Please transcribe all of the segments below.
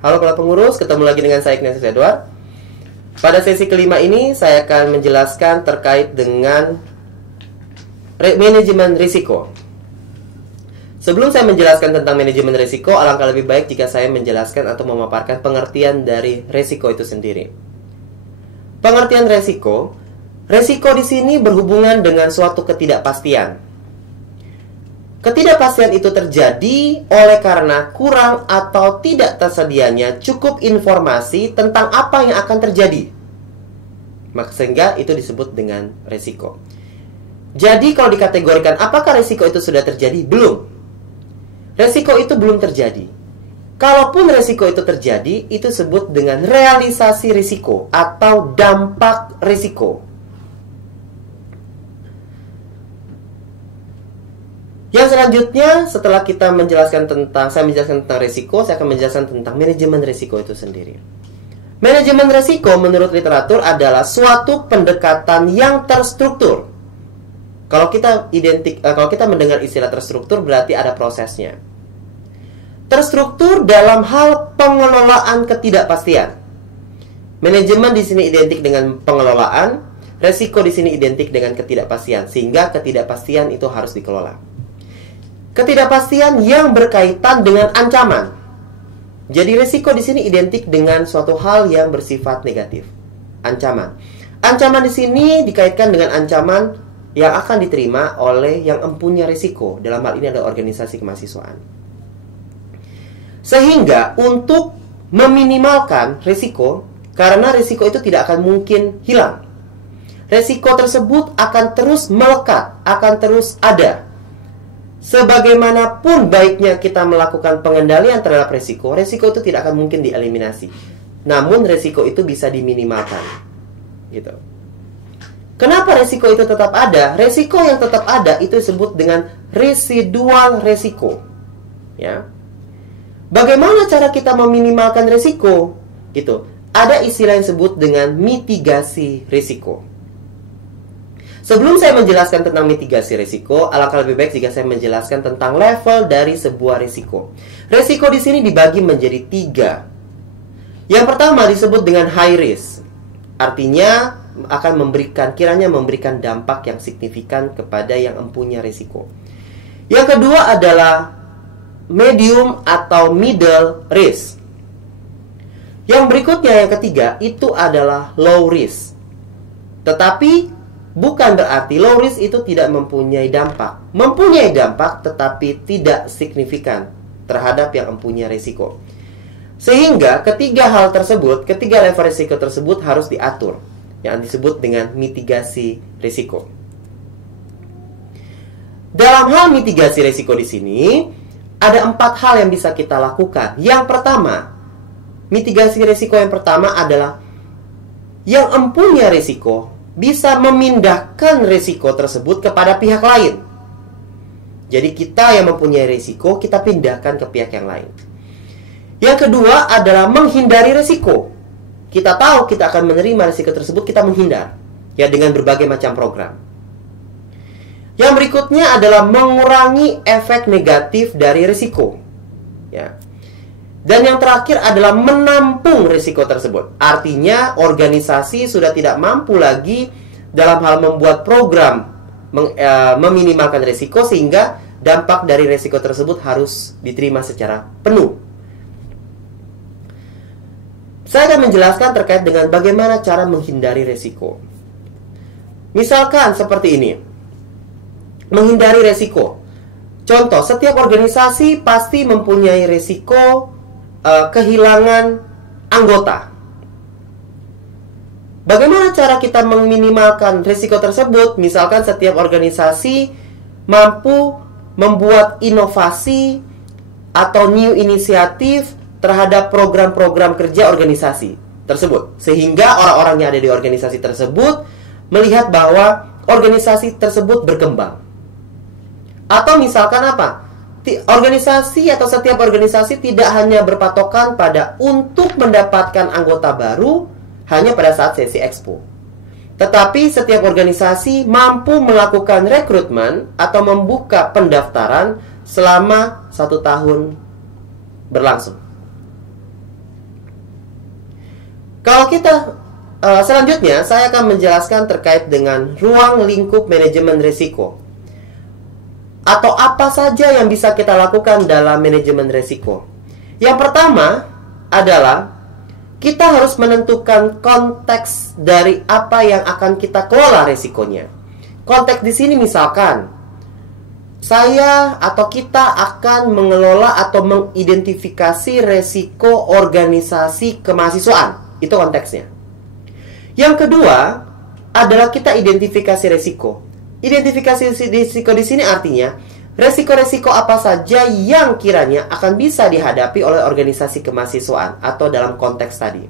Halo para pengurus, ketemu lagi dengan saya Ignatius Edward. Pada sesi kelima ini saya akan menjelaskan terkait dengan manajemen risiko. Sebelum saya menjelaskan tentang manajemen risiko, alangkah lebih baik jika saya menjelaskan atau memaparkan pengertian dari risiko itu sendiri. Pengertian risiko di sini berhubungan dengan suatu ketidakpastian. Ketidakpastian itu terjadi oleh karena kurang atau tidak tersedianya cukup informasi tentang apa yang akan terjadi. Maka sehingga itu disebut dengan risiko. Jadi kalau dikategorikan apakah risiko itu sudah terjadi? Belum. Risiko itu belum terjadi. Kalaupun risiko itu terjadi, itu disebut dengan realisasi risiko atau dampak risiko. Yang selanjutnya, setelah saya menjelaskan tentang risiko, saya akan menjelaskan tentang manajemen risiko itu sendiri. Manajemen risiko menurut literatur adalah suatu pendekatan yang terstruktur. Kalau kita mendengar istilah terstruktur, berarti ada prosesnya. Terstruktur dalam hal pengelolaan ketidakpastian. Manajemen di sini identik dengan pengelolaan, risiko di sini identik dengan ketidakpastian, sehingga ketidakpastian itu harus dikelola. Ketidakpastian yang berkaitan dengan ancaman. Jadi risiko di sini identik dengan suatu hal yang bersifat negatif. Ancaman. Ancaman di sini dikaitkan dengan ancaman yang akan diterima oleh yang empunya risiko. Dalam hal ini ada organisasi kemahasiswaan. Sehingga untuk meminimalkan risiko, karena risiko itu tidak akan mungkin hilang. Risiko tersebut akan terus melekat, akan terus ada. Sebagaimanapun baiknya kita melakukan pengendalian terhadap risiko itu tidak akan mungkin dieliminasi. Namun risiko itu bisa diminimalkan. Gitu. Kenapa risiko itu tetap ada? Risiko yang tetap ada itu disebut dengan residual risiko. Ya. Bagaimana cara kita meminimalkan risiko? Gitu. Ada istilah yang disebut dengan mitigasi risiko. Sebelum saya menjelaskan tentang mitigasi risiko, alangkah lebih baik jika saya menjelaskan tentang level dari sebuah risiko. Risiko di sini dibagi menjadi 3. Yang pertama disebut dengan high risk. Artinya akan kiranya memberikan dampak yang signifikan kepada yang empunya risiko. Yang kedua adalah medium atau middle risk. Yang berikutnya, yang ketiga, itu adalah low risk. Tetapi bukan berarti low risk itu tidak mempunyai dampak. Mempunyai dampak tetapi tidak signifikan terhadap yang mempunyai risiko. Sehingga ketiga level risiko tersebut harus diatur, yang disebut dengan mitigasi risiko. Dalam hal mitigasi risiko di sini ada 4 hal yang bisa kita lakukan. Yang pertama, mitigasi risiko yang pertama adalah yang mempunyai risiko bisa memindahkan risiko tersebut kepada pihak lain. Jadi kita yang mempunyai risiko, kita pindahkan ke pihak yang lain. Yang kedua adalah menghindari risiko. Kita tahu kita akan menerima risiko tersebut, kita menghindar. Ya, dengan berbagai macam program. Yang berikutnya adalah mengurangi efek negatif dari risiko. Ya. Dan yang terakhir adalah menampung risiko tersebut. Artinya organisasi sudah tidak mampu lagi dalam hal membuat program meminimalkan risiko, sehingga dampak dari risiko tersebut harus diterima secara penuh. Saya akan menjelaskan terkait dengan bagaimana cara menghindari risiko. Misalkan seperti ini. Menghindari risiko. Contoh, setiap organisasi pasti mempunyai risiko kehilangan anggota. Bagaimana cara kita meminimalkan risiko tersebut? Misalkan setiap organisasi mampu membuat inovasi atau new inisiatif terhadap program-program kerja organisasi tersebut, sehingga orang-orang yang ada di organisasi tersebut melihat bahwa organisasi tersebut berkembang. Atau misalkan apa? Organisasi atau setiap organisasi tidak hanya berpatokan pada untuk mendapatkan anggota baru hanya pada saat sesi expo, tetapi setiap organisasi mampu melakukan rekrutmen atau membuka pendaftaran selama 1 tahun berlangsung. Kalau kita selanjutnya, saya akan menjelaskan terkait dengan ruang lingkup manajemen risiko. Atau apa saja yang bisa kita lakukan dalam manajemen risiko. Yang pertama adalah kita harus menentukan konteks dari apa yang akan kita kelola risikonya. Konteks di sini misalkan saya atau kita akan mengelola atau mengidentifikasi risiko organisasi kemahasiswaan. Itu konteksnya. Yang kedua adalah kita identifikasi risiko. Identifikasi risiko di sini artinya resiko-resiko apa saja yang kiranya akan bisa dihadapi oleh organisasi kemahasiswaan atau dalam konteks tadi.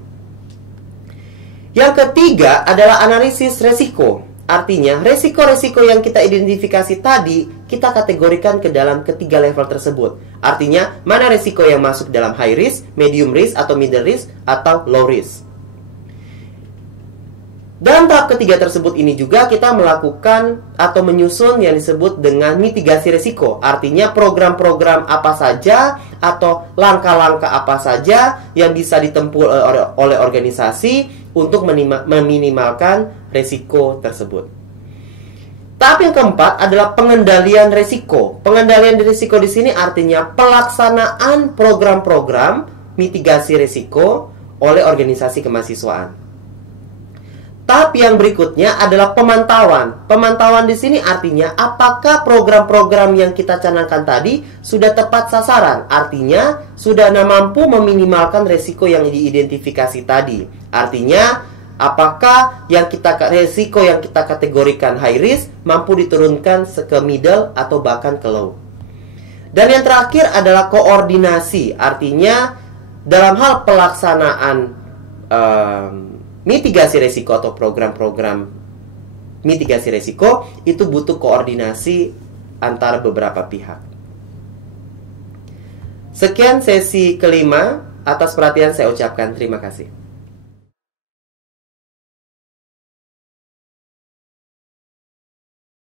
Yang ketiga adalah analisis resiko. Artinya, resiko-resiko yang kita identifikasi tadi kita kategorikan ke dalam ketiga level tersebut. Artinya, mana resiko yang masuk dalam high risk, medium risk, atau middle risk, atau low risk. Dalam tahap ketiga tersebut ini juga kita melakukan atau menyusun yang disebut dengan mitigasi risiko. Artinya program-program apa saja atau langkah-langkah apa saja yang bisa ditempuh oleh organisasi untuk meminimalkan risiko tersebut. Tahap yang keempat adalah pengendalian risiko. Pengendalian risiko di sini artinya pelaksanaan program-program mitigasi risiko oleh organisasi kemahasiswaan. Tahap yang berikutnya adalah pemantauan. Pemantauan di sini artinya apakah program-program yang kita canangkan tadi sudah tepat sasaran. Artinya sudah mampu meminimalkan risiko yang diidentifikasi tadi. Artinya apakah risiko yang kita kategorikan high risk mampu diturunkan ke middle atau bahkan ke low. Dan yang terakhir adalah koordinasi. Artinya dalam hal pelaksanaan mitigasi risiko atau program-program mitigasi risiko itu butuh koordinasi antara beberapa pihak. Sekian sesi kelima. Atas perhatian saya ucapkan terima kasih.